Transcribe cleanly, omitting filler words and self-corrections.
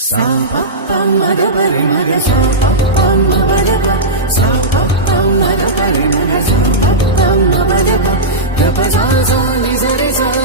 सा pa pa ma ga pa re ma ga sa pa pa ma pa ga pa sa pa pa ma ga pa re ma ga sa pa pa ma pa ga pa ga pa sa sa ni sa re sa